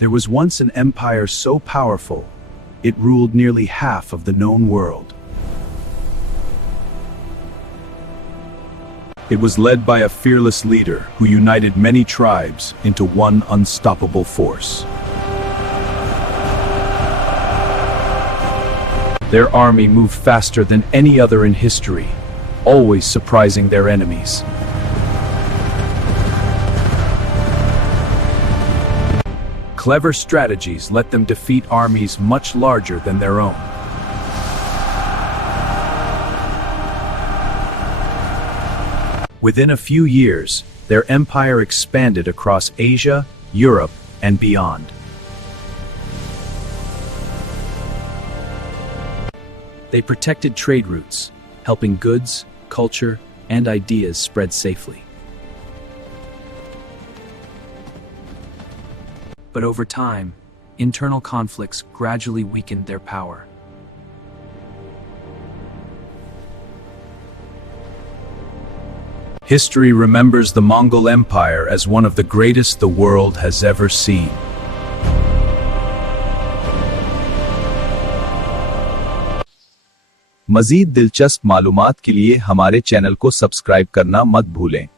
There was once an empire so powerful, it ruled nearly half of the known world. It was led by a fearless leader who united many tribes into one unstoppable force. Their army moved faster than any other in history, always surprising their enemies. Clever strategies let them defeat armies much larger than their own. Within a few years, their empire expanded across Asia, Europe, and beyond. They protected trade routes, helping goods, culture, and ideas spread safely. But over time, internal conflicts gradually weakened their power. History remembers the Mongol Empire as one of the greatest the world has ever seen. मज़ीद दिलचस्प मालूमात के लिए हमारे channel को subscribe करना मत भूलें।